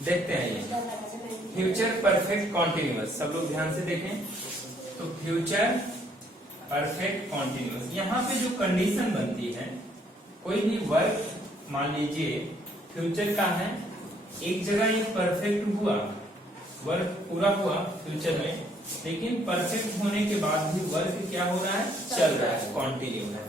देखते हैं ये फ्यूचर परफेक्ट कॉन्टिन्यूअस, सब लोग ध्यान से देखें। तो फ्यूचर परफेक्ट कॉन्टिन्यूअस, यहाँ पे जो कंडीशन बनती है, कोई भी वर्क मान लीजिए फ्यूचर का है, एक जगह ये परफेक्ट हुआ, वर्क पूरा हुआ फ्यूचर में, लेकिन परफेक्ट होने के बाद भी वर्क क्या हो रहा है, चल रहा है, कॉन्टिन्यू है।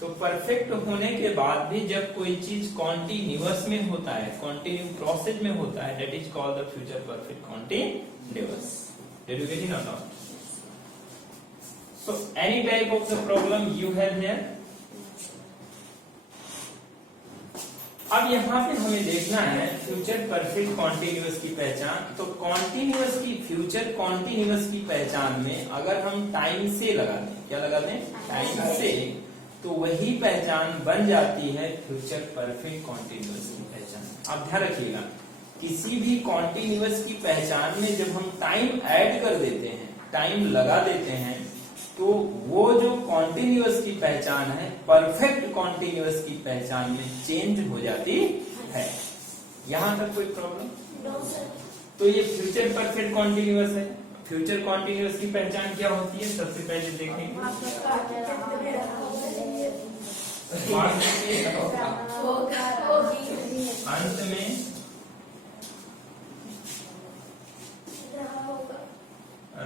तो परफेक्ट होने के बाद भी जब कोई चीज कॉन्टिन्यूअस में होता है, कॉन्टिन्यू प्रोसेस में होता है, that is called the future perfect continuous. Did you get it or not? So any type of the problem you have here. अब यहाँ पे हमें देखना है फ्यूचर परफेक्ट कॉन्टिन्यूअस की पहचान। तो कॉन्टिन्यूअस की, फ्यूचर कॉन्टिन्यूअस की पहचान में अगर हम टाइम से लगा दें, क्या लगा दें, टाइम से, तो वही पहचान बन जाती है फ्यूचर परफेक्ट कॉन्टिन्यूअस की पहचान। आप ध्यान रखिएगा, किसी भी कॉन्टिन्यूअस की पहचान में जब हम टाइम ऐड कर देते हैं, टाइम लगा देते हैं, तो वो जो कॉन्टिन्यूअस की पहचान है परफेक्ट कॉन्टिन्यूअस की पहचान में चेंज हो जाती है। यहां तक कोई प्रॉब्लम? तो ये फ्यूचर परफेक्ट कॉन्टिन्यूअस है। फ्यूचर कॉन्टिन्यूअस की पहचान क्या होती है, सबसे पहले देखेंगे। अंत में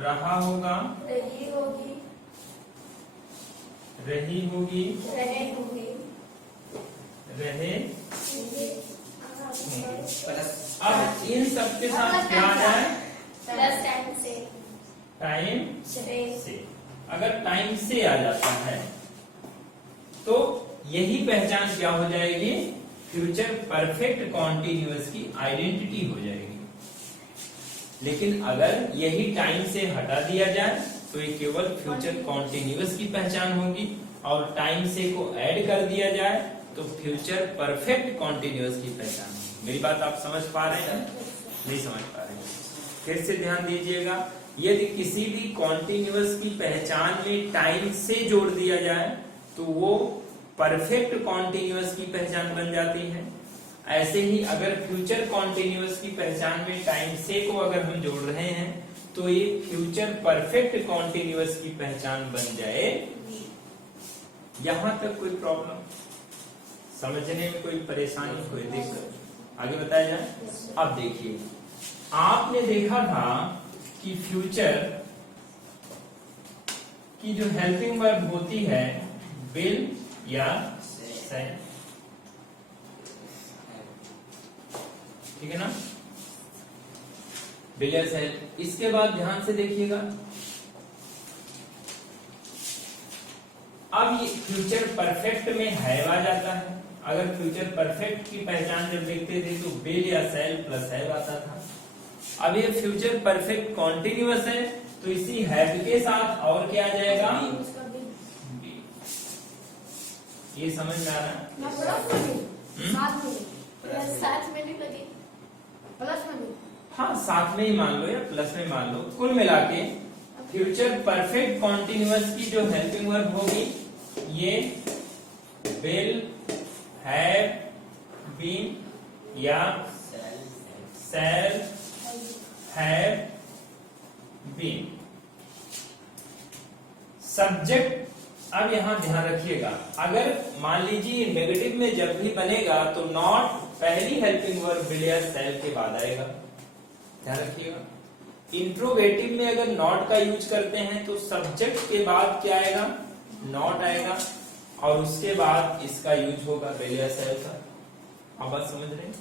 रहा होगा, रही होगी, रहे। अब इन सबके साथ क्या आ जाए, टाइम से। अगर टाइम से आ जाता है तो यही पहचान क्या हो जाएगी, फ्यूचर परफेक्ट कॉन्टिन्यूअस की आइडेंटिटी हो जाएगी। लेकिन अगर यही टाइम से हटा दिया जाए तो ये केवल फ्यूचर कॉन्टिन्यूअस की पहचान होगी, और टाइम से को ऐड कर दिया जाए तो फ्यूचर परफेक्ट कॉन्टिन्यूअस की पहचान होगी। मेरी बात आप समझ पा रहे हैं? नहीं समझ पा रहे हैं? फिर से ध्यान दीजिएगा, यदि किसी भी कॉन्टिन्यूअस की पहचान में टाइम से जोड़ दिया जाए तो वो परफेक्ट कॉन्टिन्यूअस की पहचान बन जाती है। ऐसे ही अगर फ्यूचर कॉन्टिन्यूअस की पहचान में टाइम से को अगर हम जोड़ रहे हैं तो ये फ्यूचर परफेक्ट कॉन्टिन्यूअस की पहचान बन जाए। यहां तक कोई प्रॉब्लम, समझने में कोई परेशानी, कोई दिक्कत? आगे बताया जाए। अब देखिए, आपने देखा था कि फ्यूचर की जो हेल्पिंग वर्ब होती है विल या शैल, ठीक है ना, विल या शैल। इसके बाद ध्यान से देखिएगा, अब ये फ्यूचर परफेक्ट में हैव आ जाता है। अगर फ्यूचर परफेक्ट की पहचान जब देखते थे तो विल या शैल प्लस हैव आता था। अब ये फ्यूचर परफेक्ट कॉन्टिन्यूअस है तो इसी हैव के साथ और क्या आ जाएगा, ये समझ में आ रहा है? साथ में नहीं लगे, प्लस में भी, हाँ साथ में ही मान लो या प्लस में मान लो। कुल मिला के फ्यूचर परफेक्ट कॉन्टिन्यूअस की जो हेल्पिंग वर्ब होगी ये विल, हैव बीन या शैल हैव बीन। सब्जेक्ट, अब यहां ध्यान रखिएगा, अगर मान लीजिए नेगेटिव में जब भी बनेगा तो नॉट पहली हेल्पिंग वर्ब विल या शैल के बाद आएगा, ध्यान रखिएगा। इंट्रोगेटिव में अगर नॉट का यूज करते हैं तो सब्जेक्ट के बाद क्या आएगा, नॉट आएगा, और उसके बाद इसका यूज होगा विल या शैल का। आप बात समझ रहे हैं?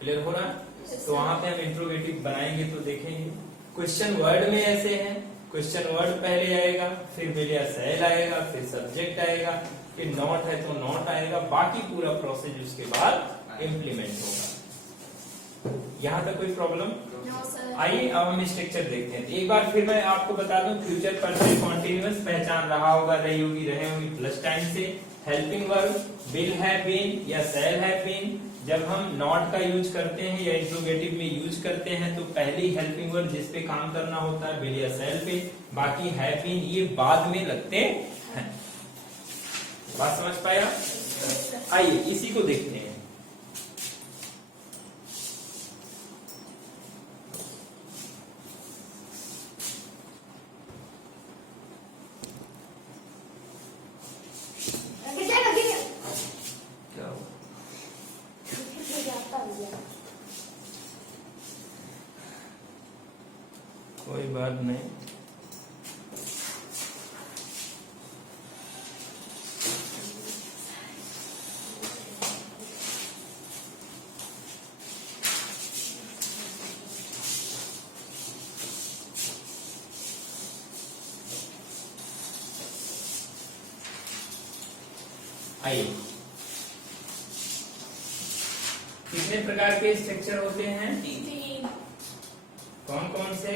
क्लियर हो रहा है? तो वहां पे हम इंट्रोगेटिव बनाएंगे तो देखेंगे। क्वेश्चन वर्ड में ऐसे है, क्वेश्चन वर्ड पहले आएगा, फिर विल या शैल आएगा, फिर सब्जेक्ट आएगा, फिर नॉट है तो नॉट आएगा, बाकी पूरा प्रोसेस उसके बाद इम्प्लीमेंट होगा। यहां तक कोई प्रॉब्लम? आइए अब हम स्ट्रक्चर देखते हैं। एक बार फिर मैं आपको बता दूं, फ्यूचर परफेक्ट कॉन्टिन्यूअस पहचान रहा होगा, रही होगी, रहे होगी प्लस टाइम से। Helping verb will have been या शैल हैव बीन जब हम नॉट का यूज करते हैं या इंट्रोगेटिव में यूज करते हैं तो पहली हेल्पिंग वर्ब जिस पे काम करना होता है विल या शैल पे, बाकी हैव बीन ये बाद में लगते हैं। बात समझ पाया? आइए इसी को देखते हैं। क्या हुआ? कोई बात नहीं। आइए, कितने प्रकार के स्ट्रक्चर होते हैं? कौन कौन से?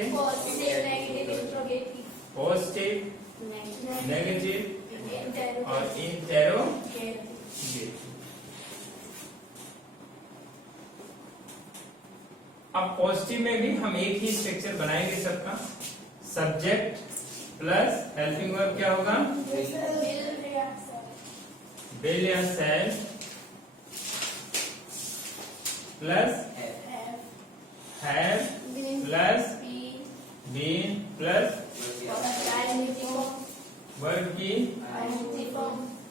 पॉजिटिव, नेगेटिव और इंटेरोगेटिव। अब पॉजिटिव में भी हम एक ही स्ट्रक्चर बनाएंगे सबका। सब्जेक्ट प्लस हेल्पिंग वर्ब क्या होगा? बिल या shall plus have plus been plus verb की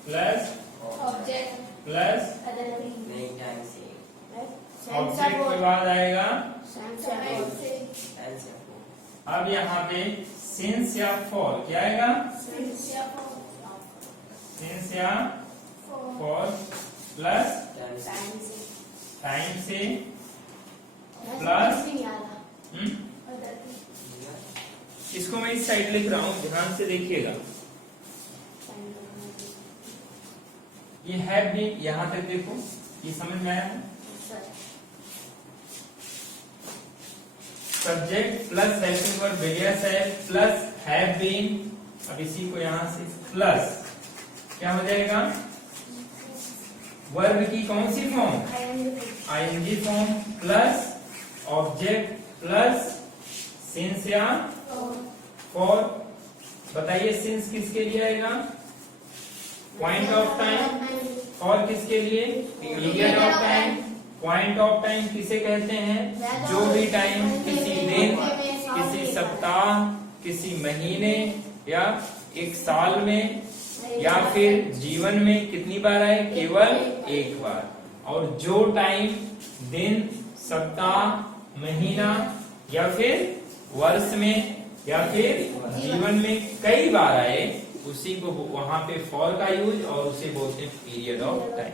प्लस प्लस ऑब्जेक्ट के बाद आएगा। अब यहाँ पे सिंस या फॉर क्या आएगा? सिंस या फॉर प्लस टाइम से प्लस इसको मैं इस साइड लिख रहा हूं, ध्यान से देखिएगा। ये हैव बीन, यहां तक देखो, ये समझ में आया है? Subject plus helping verb various है प्लस हैव बीन। अब इसी को यहां से प्लस क्या हो जाएगा? वर्ब की कौन सी form? I N G form plus object plus since या फॉर। बताइए सिंस किसके लिए आएगा? Point of time. फॉर किसके लिए? Period of time. Point of time किसे कहते हैं? जो भी टाइम किसी दिन, किसी सप्ताह, किसी महीने या एक साल में या फिर जीवन में कितनी बार आए? केवल एक बार। और जो टाइम दिन, सप्ताह, महीना या फिर वर्ष में या फिर जीवन में कई बार आए, उसी को वहां पे फॉर का यूज और उसे बोलते हैं पीरियड ऑफ टाइम।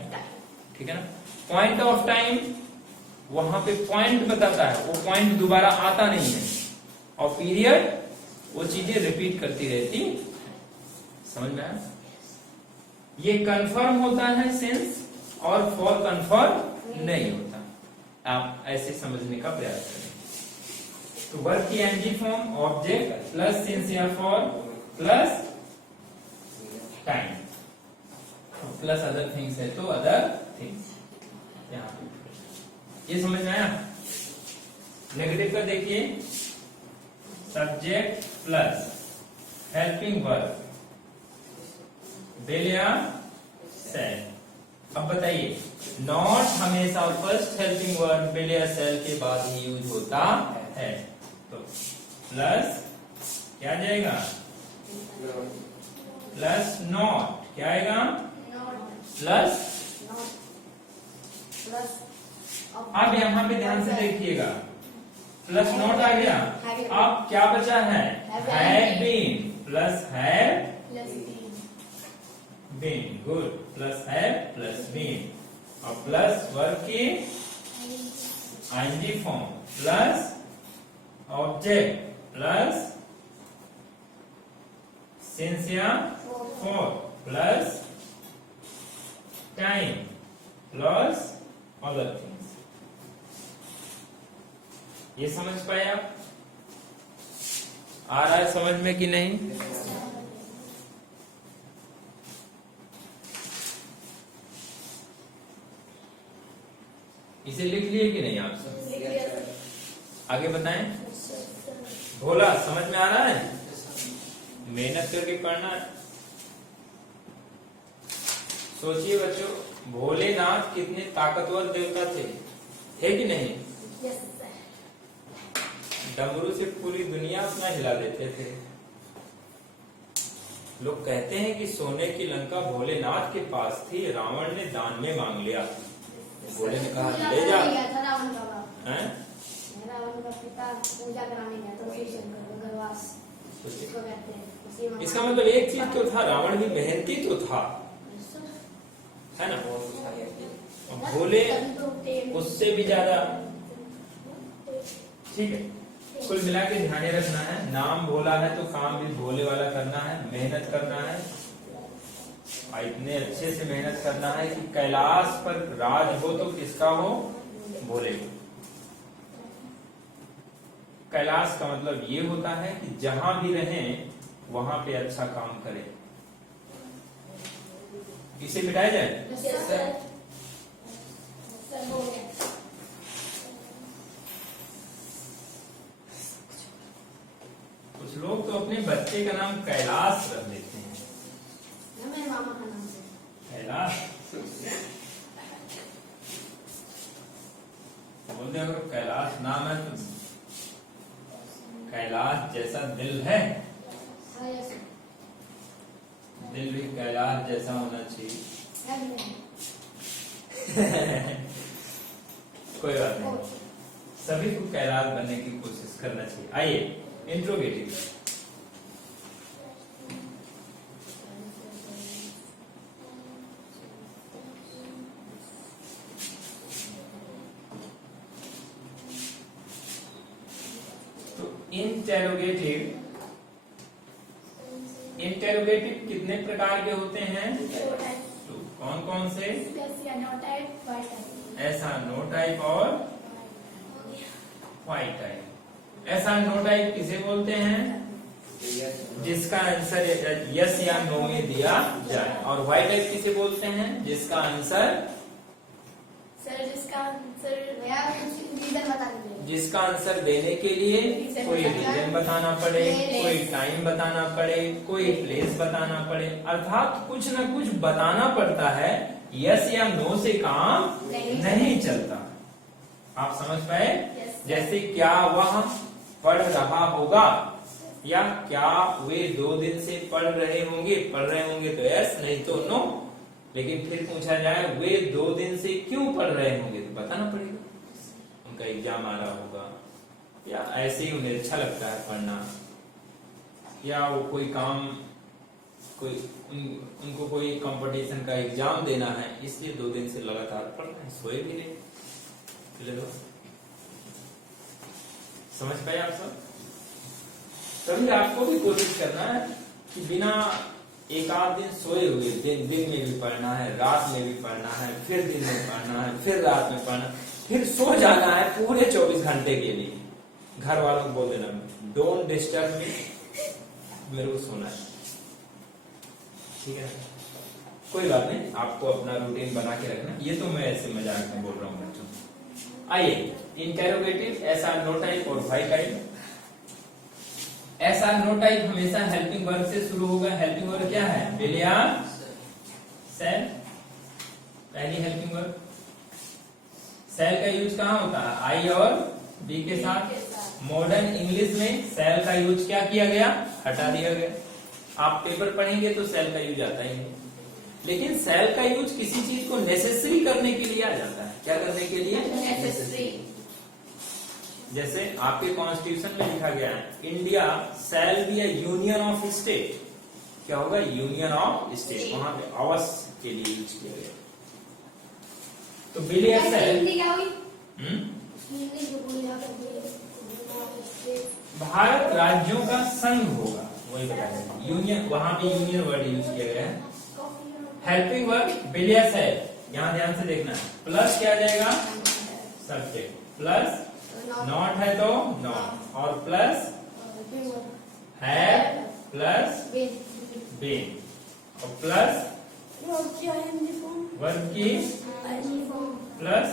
ठीक है ना? पॉइंट ऑफ टाइम वहां पे पॉइंट बताता है, वो पॉइंट दोबारा आता नहीं है। और पीरियड वो चीजें रिपीट करती रहती। समझ में आया? ये कंफर्म होता है सिंस और फॉर कंफर्म नहीं होता। आप ऐसे समझने का प्रयास करें। तो वर्ब की N G form object plus since या for plus time plus other things है तो अदर थिंग्स। यहाँ पे ये समझ में आया? नेगेटिव का देखिए, subject plus helping verb will या सेल। अब बताइए, नॉट हमेशा फर्स्ट हेल्पिंग वर्ब विल या सेल के बाद ही यूज होता है। तो प्लस क्या आ जाएगा? प्लस नॉट क्या आएगा? प्लस। अब यहाँ पे ध्यान से देखिएगा, प्लस नॉट आ गया। अब क्या बचा है? Have been plus have been. Good. Plus have plus been और प्लस वर्ब की ING form plus object plus since या for plus time plus other things. ये समझ पाए आप? आ रहा है समझ में कि नहीं? इसे लिख लिए कि नहीं आप सब? आगे बताएं। भोला समझ में आ रहा है? मेहनत करके पढ़ना है। सोचिए बच्चों, भोलेनाथ कितने ताकतवर देवता थे, है कि नहीं? Yes sir. डमरू से पूरी दुनिया अपना हिला देते थे। लोग कहते हैं कि सोने की लंका भोलेनाथ के पास थी, रावण ने दान में मांग लिया। भोले ने कहा ले जा। रावण का बाप, हैं? रावण का पिता पूजा कराने गया तो उसी शंकर गर्वास इसको कहते हैं। उसी में इसका मतलब एक चीज तो था, रावण भी मेहनती तो था, है ना? और भोले उससे भी ज्यादा। ठीक है, कुल मिला के ध्यान रखना है, नाम भोला है तो काम भी भोले वाला करना है, मेहनत करना है, और इतने अच्छे से मेहनत करना है कि कैलाश पर राज हो तो किसका हो? भोले को। कैलाश का मतलब ये होता है कि जहां भी रहें वहां पे अच्छा काम करें। इसे मिटाया जाए। Yes sir. सर हो गया। कुछ लोग तो अपने बच्चे का नाम कैलाश रख देते हैं। ये मेरे मामा का नाम है। कैलाश बोलते हैं, अगर कैलाश नाम है तो कैलाश जैसा दिल है, हाँ यस सर। दिल भी कैलाश जैसा होना चाहिए। है भी नहीं। कोई बात नहीं, सभी को कैलाश बनने की कोशिश करना चाहिए। आइए इंट्रोगेटिव। तो इंटेरोगेटिव, इंटेरोगेटिव कितने प्रकार के होते हैं? तो कौन कौन से? यस या नो टाइप, वाई टाइप। ऐसा, नो टाइप और वाई टाइप। ऐसा नो टाइप किसे बोलते हैं? जिसका आंसर यस या नो में दिया जाए। और वाई टाइप किसे बोलते हैं? जिसका आंसर, सर जिसका आंसर या कुछ रीजन बता दीजिए। जिसका आंसर देने के लिए कोई रीजन बताना पड़े, कोई टाइम बताना पड़े, कोई प्लेस बताना पड़े, अर्थात कुछ न कुछ बताना पड़ता है। यस या नो से काम नहीं चलता। आप समझ पाए? जैसे क्या वह पढ़ रहा होगा, या क्या वे 2 दिन से पढ़ रहे होंगे? पढ़ रहे होंगे तो यस, नहीं तो नो। लेकिन फिर पूछा जाए वे 2 दिन से क्यों पढ़ रहे होंगे, तो बताना पड़ेगा। उनका एग्जाम आ रहा होगा, या ऐसे ही उन्हें अच्छा लगता है पढ़ना, या वो कोई काम, कोई उनको कोई कंपटीशन का एग्जाम देना है, इसलिए 2 दिन से लगातार पढ़ रहे हैं, सोए भी नहीं। चलो समझ पाए आप सब? तभी आपको भी कोशिश करना है कि बिना एक आध दिन सोए हुए, दिन में भी पढ़ना है, रात में भी पढ़ना है, फिर दिन में पढ़ना है, फिर रात में पढ़ना, फिर सो जाना है पूरे 24 घंटे के लिए। घर वालों को बोल देना डोंट डिस्टर्ब मी, मेरे को सोना है। ठीक है, कोई बात नहीं, आपको अपना रूटीन बना के रखना। ये तो मैं ऐसे मजाक में बोल रहा हूँ बच्चों। आइए इंटेरोगेटिव, ऐसा, नो टाइप और वाई टाइप। ऐसा नो टाइप हमेशा हेल्पिंग वर्ब से शुरू होगा। हेल्पिंग वर्ब क्या है? विल या शैल, पहली हेल्पिंग वर्ब। शैल का यूज कहाँ होता है? आई और बी के साथ। मॉडर्न इंग्लिश में शैल का यूज क्या किया गया? हटा दिया गया। आप पेपर पढ़ेंगे तो शैल का यूज आता ही नहीं, लेकिन शैल का यूज किसी चीज को नेसेसरी करने के लिए आ जाता है। क्या करने के लिए? नेसेसरी। जैसे आपके कॉन्स्टिट्यूशन में लिखा गया है, India shall be a union of state. क्या होगा? Union of state. वहां पे अवश्य के लिए यूज किया गया। तो बिल या शैल, हिंदी क्या हुई? हिंदी जो बोली जाती है भारत राज्यों का संघ होगा, वही बताया। यूनियन, वहां पे यूनियन वर्ड यूज किया गया है। हेल्पिंग वर्ब बिल या शैल, यहाँ ध्यान से देखना है। प्लस क्या आ जाएगा? सब्जेक्ट। प्लस नॉट है तो नॉट, और प्लस हैव, प्लस बीन, और प्लस वर्ब की प्लस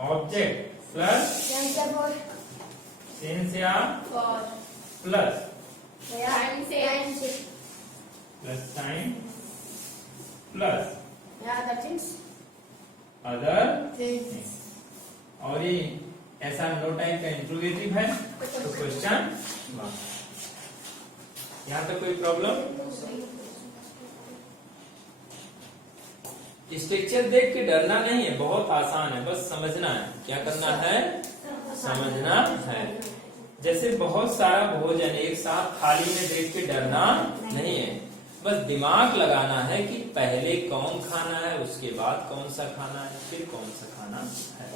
ऑब्जेक्ट प्लस सिंस या plus plus sign plus other things. Other Things. और ये ऐसा नो टाइम का इंट्रोगेटिव है तो क्वेश्चन मार्क। यहाँ तक कोई प्रॉब्लम? स्ट्रक्चर देख के डरना नहीं है, बहुत आसान है, बस समझना है। क्या करना है? समझना है। जैसे बहुत सारा भोजन एक साथ थाली में देख के डरना नहीं है, बस दिमाग लगाना है कि पहले कौन खाना है, उसके बाद कौन सा खाना है, फिर कौन सा खाना है।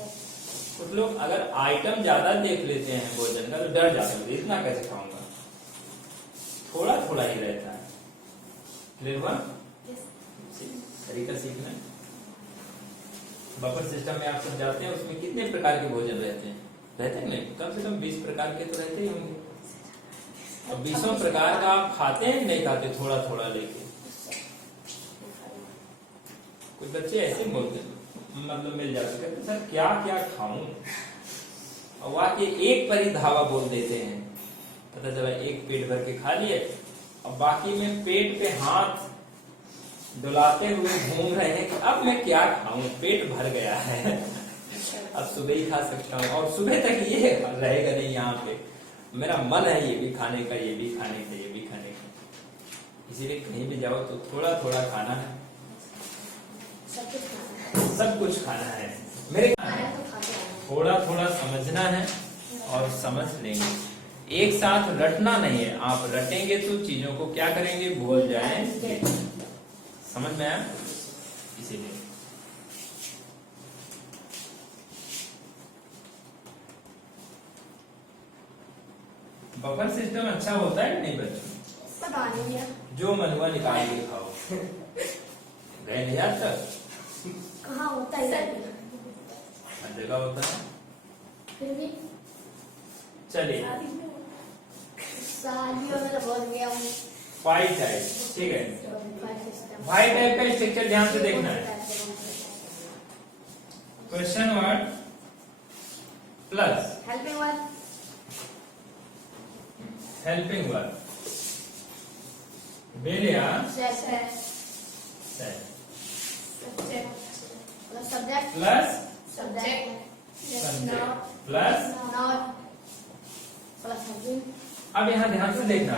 कुछ लोग अगर आइटम ज्यादा देख लेते हैं भोजन का तो डर जाते हैं, इतना कैसे खाऊंगा। थोड़ा थोड़ा ही रहता है। क्लियर हुआ? तरीका सीखना है। बफर सिस्टम में आप सब जाते हैं, उसमें कितने प्रकार के भोजन रहते हैं? रहते हैं नहीं, कम से कम 20 प्रकार के तो रहते ही होंगे। अब 20 प्रकार का आप खाते हैं नहीं खाते? थोड़ा थोड़ा लेके। कुछ बच्चे ऐसे बोलते हैं, मतलब मिल जाते कहते सर क्या क्या खाऊं, और वाकई एक पर ही धावा बोल देते हैं। पता चला एक पेट भर के खा लिए, अब बाकी में पेट पे हाथ डुलाते हुए घूम रहे हैं कि अब मैं क्या खाऊं, पेट भर गया है, अब सुबह ही खा सकता हूँ, और सुबह तक ये रहेगा नहीं। यहाँ पे मेरा मन है ये भी खाने का, ये भी खाने का, ये भी खाने का। इसीलिए कहीं भी जाओ तो थोड़ा थोड़ा खाना है, सब कुछ खाना है। मेरे थोड़ा थोड़ा समझना है और समझ लेंगे। एक साथ रटना नहीं है, आप रटेंगे तो चीजों को क्या करेंगे? भूल जाएंगे। समझ में आया? इसीलिए बफर सिस्टम अच्छा होता है कि नहीं बच्चों? पता नहीं है जो मन हुआ निकाल के खाओ। गए नहीं आज तक? कहाँ होता है, हर जगह होता है। फिर भी चलिए शादियों में तो बहुत गया हूँ। 5 टाइप, ठीक है। 5 टाइप का स्ट्रक्चर ध्यान से देखना है। Question word plus helping word, helping word, बेलिया subject plus subject plus. Not plus helping. अब यहाँ ध्यान से देखना,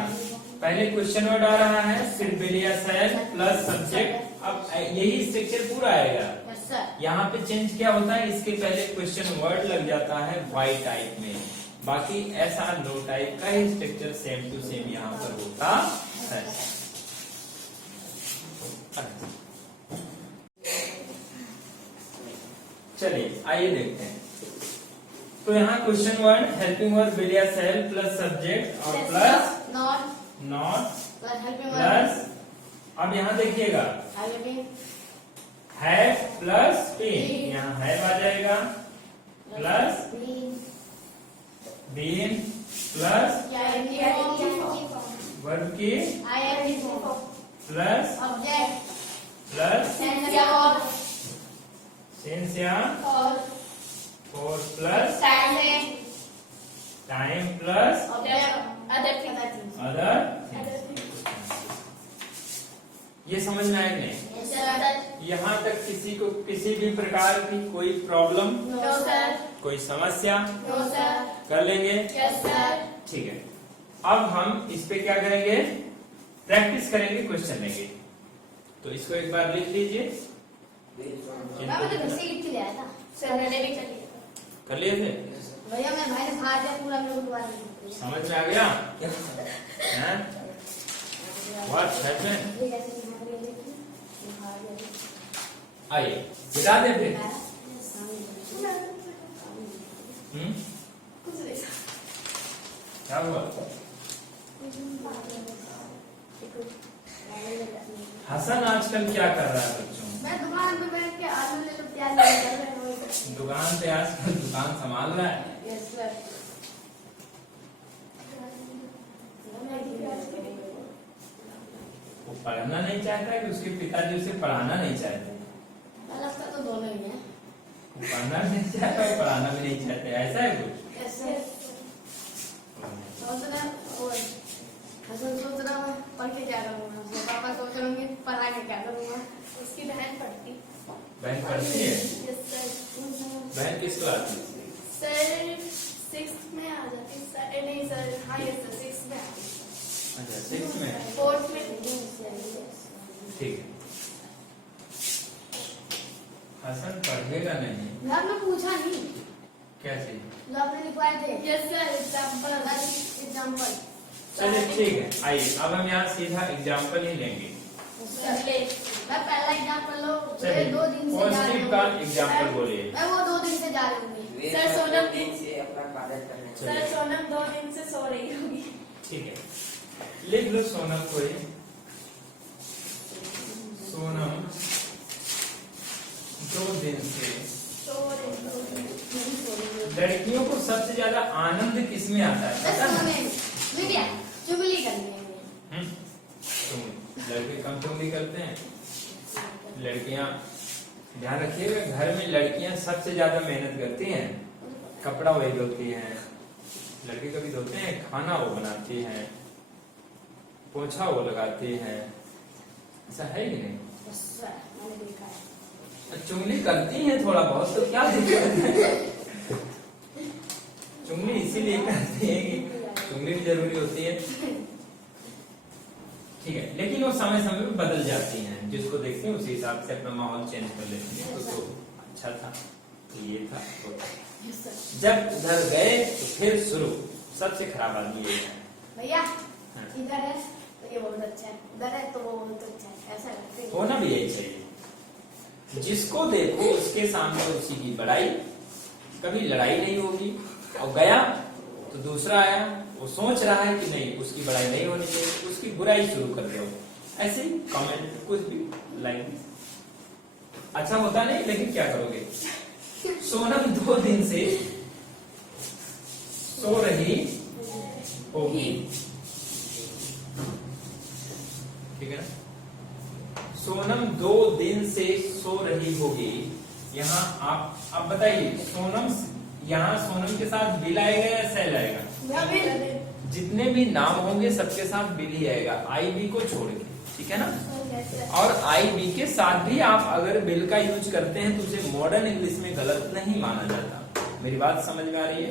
पहले क्वेश्चन वर्ड आ रहा है, फिर बेलिया सेल प्लस सब्जेक्ट। अब यही स्ट्रक्चर पूरा आएगा। Yes sir. यहाँ पे चेंज क्या होता है? इसके पहले क्वेश्चन वर्ड लग जाता है वाई टाइप में, बाकी ऐसा नो टाइप का ही स्ट्रक्चर सेम टू सेम यहाँ पर होता है। चलिए आइए देखते हैं। तो यहाँ क्वेश्चन वर्ड, हेल्पिंग वर्ड, बेलिया सेल प्लस सब्जेक्ट और plus not not plus helping word, plus. अब यहाँ देखिएगा, हेल्पिंग है प्लस बीन, यहाँ है आ जाएगा, प्लस बीन प्लस वर्ब की plus object plus sense since या for plus time plus other. ये समझ में आया कि नहीं? यहाँ तक किसी को किसी भी प्रकार की कोई प्रॉब्लम, कोई समस्या कर लेंगे? ठीक है। अब हम इस पे क्या करेंगे? प्रैक्टिस करेंगे, क्वेश्चन लेंगे। तो इसको एक बार लिख लीजिए। कर लिए थे? भैया मैं भाई ने फाड़ दिया पूरा, मेरे को दोबारा नहीं लिखना। समझ में आ गया? हैं? What happened? ये कैसे लिखा है, ये फाड़ दिया। आइए बता दे फिर। क्या हुआ? हसन आजकल क्या कर रहा है बच्चों? मैं दुकान पे बैठ के आलू ले लो, प्याज ले लो, कर रहा हूँ। दुकान पे आजकल दुकान संभाल रहा है। Yes sir. वो पढ़ना नहीं चाहता कि उसके पिताजी उसे पढ़ाना नहीं चाहते? लगता तो दोनों ही है। वो पढ़ना भी नहीं चाहता और पढ़ाना भी नहीं चाहते, ऐसा है कुछ? Yes sir. और हसन सोच रहा हूँ पढ़ के क्या करूँगा, उसके पापा सोच रहे होंगे पढ़ा के क्या करूँगा। उसकी बहन पढ़ती। बहन पढ़ती है? Yes sir. बहन किस क्लास में? सर 6th में आ जाती सर, नहीं सर, हाँ यस सर 6th में आती। अच्छा 6th में। 4th में। ठीक है। हसन पढ़ेगा नहीं। घर में पूछा नहीं, क्या चीज? जो आपने लिखवाए थे। Yes sir, example. एग्जाम्पल। चलिए ठीक है, आइए अब हम यहाँ सीधा एग्जाम्पल ही लेंगे। मैं पहला एग्जाम्पल लो, चलिए 2 दिन से जा रही पॉजिटिव का हूँ। एग्जाम्पल बोलिए। मैं वो 2 दिन से जा रही हूँ। सर सोनम से अपना कार्य करने सर सोनम 2 दिन से सो रही होगी। ठीक है, लिख लो सोनम को ही। सोनम 2 दिन से। सो रही होगी। लड़कियों को सबसे ज्यादा आनंद किसमें आता है पता है? मीडिया चुगली करनी है। लड़के कम चुगली करते हैं, लड़कियां ध्यान रखिएगा, घर में लड़कियां सबसे ज्यादा मेहनत करती हैं। कपड़ा वही धोती हैं, लड़के कभी धोते हैं, खाना वो बनाती हैं, पोछा वो लगाती हैं, ऐसा है कि नहीं? मैंने देखा है। चुगली करती हैं थोड़ा बहुत, तो क्या दिक्कत है? चुगली इसीलिए करती है कि चुगली भी जरूरी होती है। ठीक है, लेकिन वो समय समय पे बदल जाती हैं, जिसको देखते हैं उसी हिसाब से अपना माहौल चेंज कर लेती हैं। तो अच्छा था, तो ये था, वो था। जब उधर गए तो फिर शुरू, सबसे खराब आदमी ये है। भैया इधर है तो ये बहुत अच्छा है, उधर है तो वो बहुत अच्छा है, ऐसा करते हैं। होना भी यही चाहिए। जिसको देखो उसके सामने उसी की बड़ाई, कभी लड़ाई नहीं होगी। और गया तो दूसरा आया, वो सोच रहा है कि नहीं उसकी बड़ाई नहीं होनी चाहिए, उसकी बुराई शुरू कर दो। ऐसे ही कमेंट कुछ भी लाइन अच्छा होता नहीं, लेकिन क्या करोगे? सोनम 2 दिन से सो रही होगी, ठीक है ना? सोनम 2 दिन से सो रही होगी। यहाँ आप बताइए, सोनम यहाँ सोनम के साथ बिल आएगा या सेल आएगा? जितने भी नाम होंगे सबके साथ बिल ही आएगा, आई बी को छोड़ के, ठीक है ना? और आई बी के साथ भी आप अगर बिल का यूज करते हैं तो उसे मॉडर्न इंग्लिश में गलत नहीं माना जाता। मेरी बात समझ में आ रही है?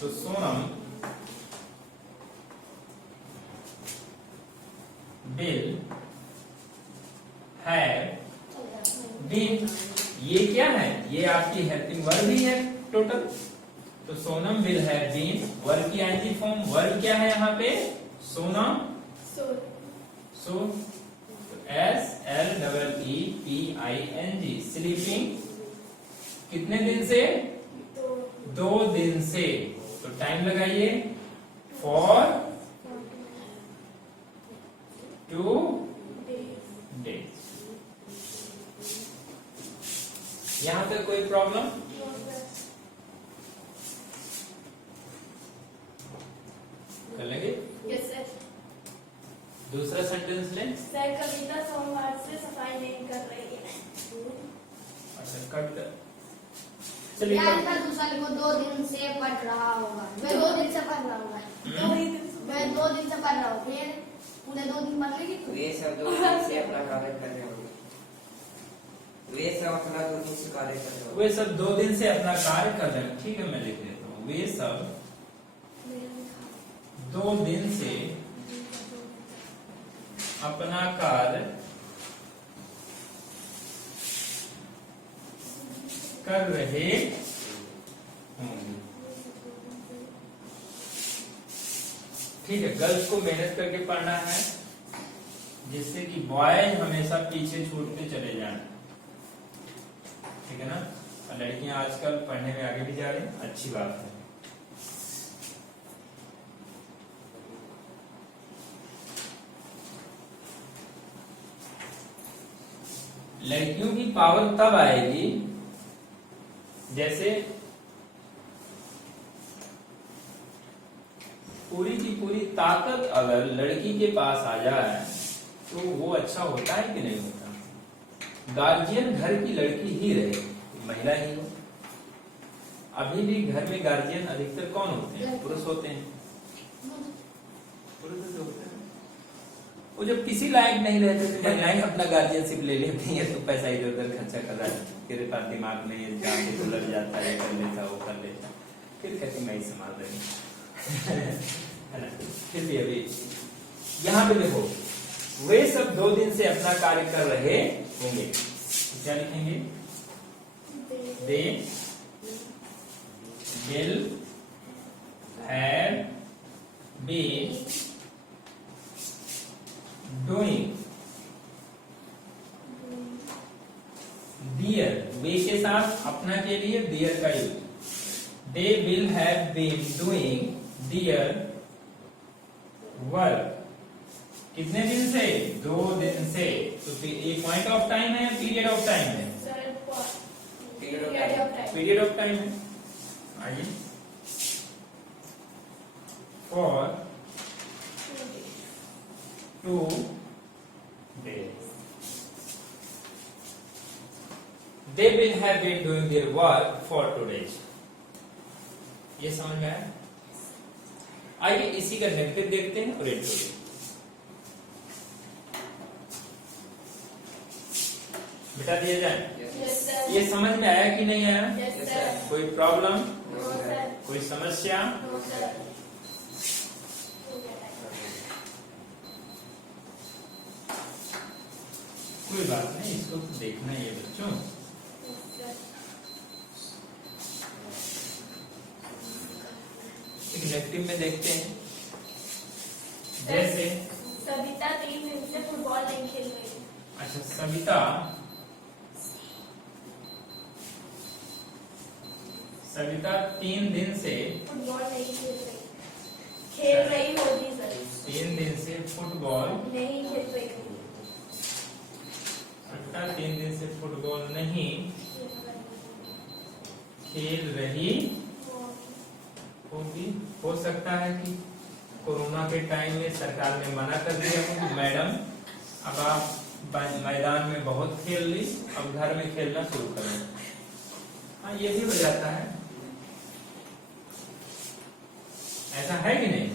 तो सोनम बिल हैव बीन, ये क्या है? ये आपकी हेल्पिंग वर्ब ही है टोटल। तो Sonam will have been, verb की आईएनजी फॉर्म। वर्ब क्या है यहाँ पे? सोनम। So SLEEPING, sleeping. कितने दिन से? 2 दिन से। तो टाइम लगाइए, फॉर 2 डेज। यहां तक कोई प्रॉब्लम? कर लेंगे? Yes sir. दूसरा सेंटेंस लें। सर कविता सोमवार से सफाई नहीं कर रही है। अच्छा कट कर, चलिए यार इधर दूसरा लिखो, 2 दिन से पढ़ रहा होगा। मैं 2 दिन से पढ़ रहा हूँ। मैं 2 दिन से पढ़ रहा हूँ, फिर पूरे 2 दिन पढ़ लेगी तू। वे सब 2 दिन से अपना कार्य कर रहे होंगे। वे सब अपना 2 दिन से कार्य कर रहे होंगे। वे सब 2 दिन से अपना कार्य कर रहे हैं। ठीक है, मैं लिख देता हूँ। वे सब 2 दिन से अपना कार्य कर रहे होंगे। ठीक है, गर्ल्स को मेहनत करके पढ़ना है, जिससे कि बॉयज हमेशा पीछे छूटते चले जाएं। ठीक है ना? और लड़कियां आजकल पढ़ने में आगे भी जा रही हैं, अच्छी बात है। लड़कियों की पावर तब आएगी जैसे पूरी की पूरी ताकत अगर लड़की के पास आ जाए तो वो अच्छा होता है कि नहीं होता? गार्जियन घर की लड़की ही रहे, महिला ही हो। अभी भी घर में गार्जियन अधिकतर कौन होते हैं? पुरुष होते हैं। पुरुषों से होता है। वो जब किसी लायक नहीं रहते तो महिलाएं अपना गार्जियनशिप ले लेती हैं, तो पैसा इधर उधर खर्चा कर रहा है, तेरे पास दिमाग में ये जान के तो लग जाता है, कर लेता वो कर लेता, फिर कहती मैं ही संभाल रही हूँ। है ना? फिर भी अभी यहाँ पे देखो, वे सब 2 दिन से अपना कार्य कर रहे होंगे, क्या लिखेंगे? They will have been doing dear, वे के साथ अपना के लिए dear का use, they will have been doing dear work, कितने दिन से? 2 दिन से। तो ये पॉइंट ऑफ टाइम है, पीरियड ऑफ टाइम है? पीरियड ऑफ टाइम है। आइए, for 2 days they will have been doing their work for 2 days। ये समझ में आया? आइए इसी का नेगेटिव देखते हैं और इंटू। बेटा दिया जाए। Yes, sir. ये समझ में आया कि नहीं आया? Yes, sir. कोई प्रॉब्लम, No, sir. कोई समस्या? No, sir. कोई बात नहीं, इसको तो देखना ही है बच्चों। Yes, sir. एक नेगेटिव में देखते हैं, जैसे सविता 3 दिन से फुटबॉल नहीं खेल रही है। अच्छा, सविता 3 दिन से फुटबॉल नहीं खेल रही, खेल रही होगी सर, 3 दिन से फुटबॉल, नहीं खेल रही होगी। सविता 3 दिन से फुटबॉल नहीं खेल रही होगी। हो सकता है कि कोरोना के टाइम में सरकार ने मना कर दिया हो कि मैडम अब आप मैदान में बहुत खेल ली, अब घर में खेलना शुरू करें। हाँ, ये भी हो जाता है, ऐसा है कि नहीं?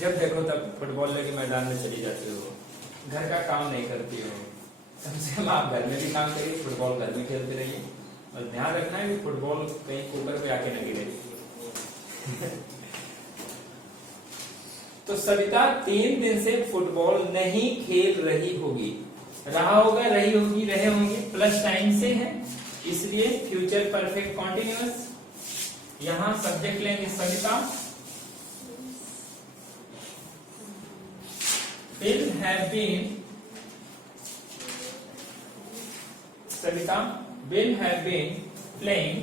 जब देखो तब फुटबॉल लेके मैदान में चली जाती हो, घर का काम नहीं करती हो। कम से कम आप घर में भी काम करिए, फुटबॉल घर में खेलते रहिए, और ध्यान रखना है कि फुटबॉल कहीं ऊपर पे आके न गिरे। तो सविता 3 दिन से फुटबॉल नहीं खेल रही होगी, रहा होगा, रही होगी, रहे होंगे, प्लस टाइम से है, इसलिए फ्यूचर परफेक्ट कॉन्टिन्यूअस। यहां सब्जेक्ट लेंगे Savita, will have been, Savita will have been playing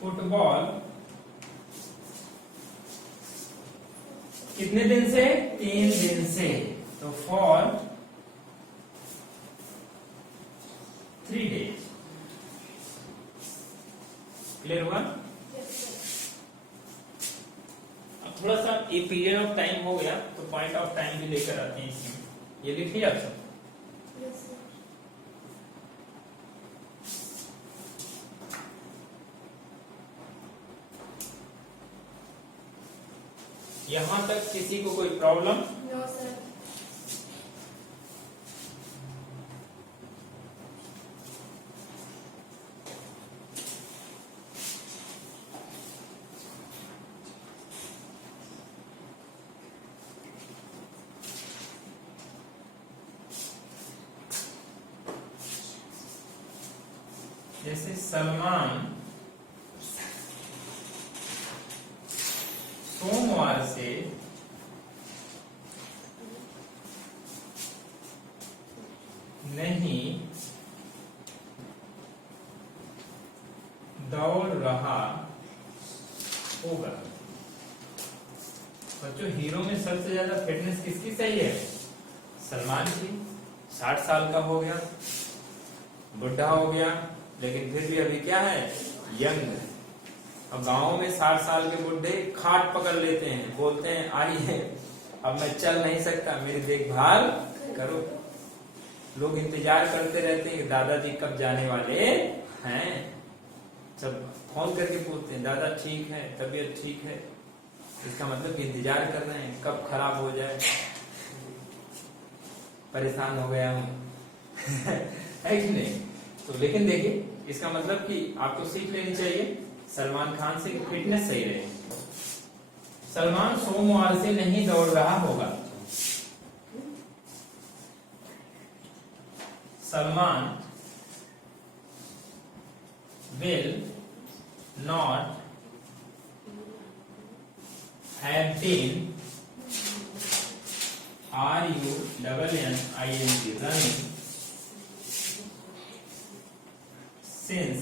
football कितने दिन से? 3 दिन से। तो फॉर 3 days। क्लियर हुआ? अब थोड़ा सा ये पीरियड ऑफ टाइम हो गया, तो पॉइंट ऑफ टाइम भी लेकर आते हैं इसमें। ये लिखिए आप सब। Yes, sir. यहां तक किसी को कोई प्रॉब्लम? No, sir. जैसे सलमान सोमवार से नहीं दौड़ रहा होगा। बच्चों, हीरो में सबसे ज्यादा फिटनेस किसकी सही है? सलमान की। 60 साल का हो गया, बुढ़ा हो गया, लेकिन फिर भी अभी क्या है? यंग। अब गाँव में 60 साल के बुढ़े खाट पकड़ लेते हैं, बोलते हैं आइए अब मैं चल नहीं सकता, मेरी देखभाल करो। लोग इंतजार करते रहते हैं कि दादाजी कब जाने वाले हैं। सब फोन करके पूछते हैं दादा ठीक है, तबीयत ठीक है, इसका मतलब कि इंतजार कर रहे हैं कब खराब हो जाए, परेशान हो गया हूँ है कि नहीं। तो लेकिन देखिए इसका मतलब कि आपको सीख लेनी चाहिए सलमान खान से फिटनेस सही रहे। सलमान सोमवार से नहीं दौड़ रहा होगा। Salman will not have been running since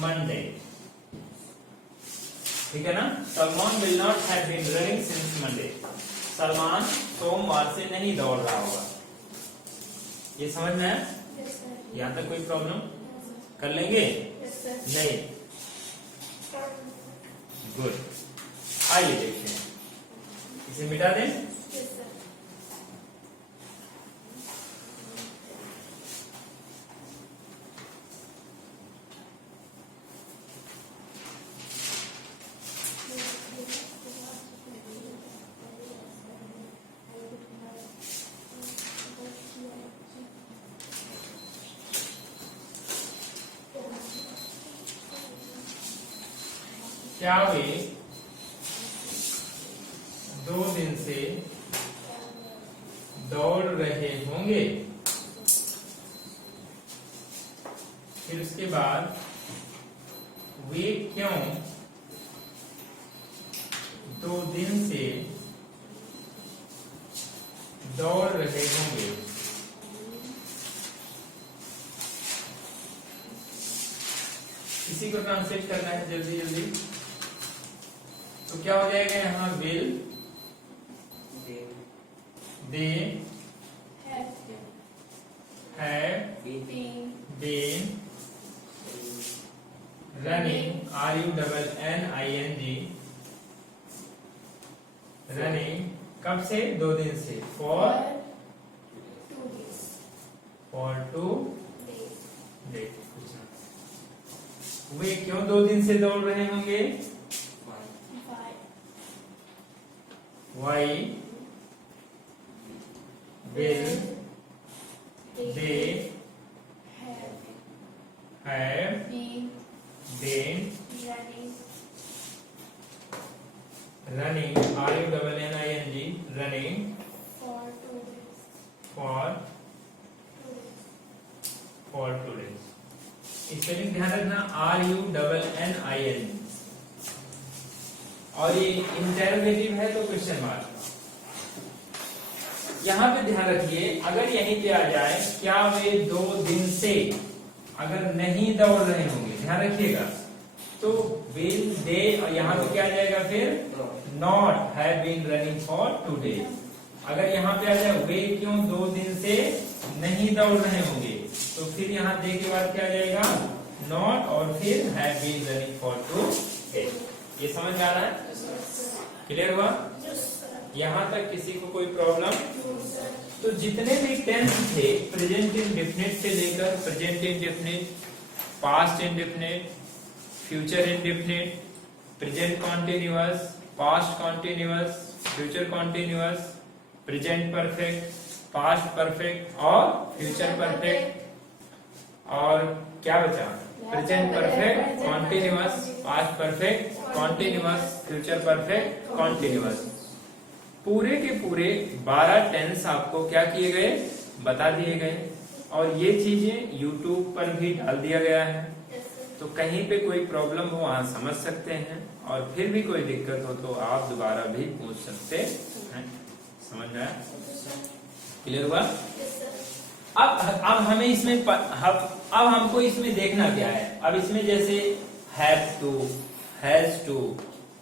Monday। ठीक है ना, Salman will not have been running since Monday। Salman सोमवार से नहीं दौड़ रहा होगा। ये समझ में आया? Yes, sir. यहाँ तक कोई प्रॉब्लम कर लेंगे? Yes, sir. नहीं, गुड। आइए देखते हैं, इसे मिटा दें। Yes, sir. क्या वे 2 दिन से दौड़ रहे होंगे? फिर उसके बाद वे क्यों 2 दिन से दौड़ रहे होंगे? इसी को ट्रांसलेट करना है जल्दी जल्दी। तो क्या हो जाएगा यहाँ? Will they have been running RUNNING running कब से? 2 दिन से। For 2 days. वे क्यों 2 दिन से दौड़ रहे होंगे? Why will they have been running RUNNING running for 2 days। Spelling ध्यान रखना RUNNING, और ये इंटरोगेटिव है तो क्वेश्चन मार्क। यहां पे ध्यान रखिए, अगर यहीं पे आ जाए क्या वे 2 दिन से अगर नहीं दौड़ रहे होंगे, ध्यान रखिएगा, तो विल दे, और यहाँ पे क्या आ जाएगा फिर? Not have been running for 2 days. अगर यहाँ पे आ जाए वे क्यों 2 दिन से नहीं दौड़ रहे होंगे, तो फिर यहाँ दे के बाद क्या आ जाएगा? नॉट, और फिर have been running for 2 days. ये समझ में आ रहा है? क्लियर हुआ? यहाँ तक किसी को कोई प्रॉब्लम? तो जितने भी टेंस थे प्रेजेंट इंडेफिनिट से लेकर present indefinite, past indefinite, future indefinite, present continuous, past continuous, future continuous, present perfect, past perfect और फ्यूचर परफेक्ट, और क्या बचा? Present perfect, continuous, past perfect, continuous, future perfect, continuous, पूरे के पूरे 12 टेंस आपको क्या किए गए? बता दिए गए। और ये चीजें YouTube पर भी डाल दिया गया है, तो कहीं पे कोई प्रॉब्लम हो वहां समझ सकते हैं, और फिर भी कोई दिक्कत हो तो आप दोबारा भी पूछ सकते हैं। समझ में आया? क्लियर हुआ? अब हमें इसमें अब हमको इसमें देखना क्या है? अब इसमें जैसे have to, has to,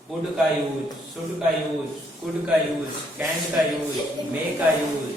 would का यूज, शुड का यूज, कुड का यूज, कैन का यूज, मे का यूज,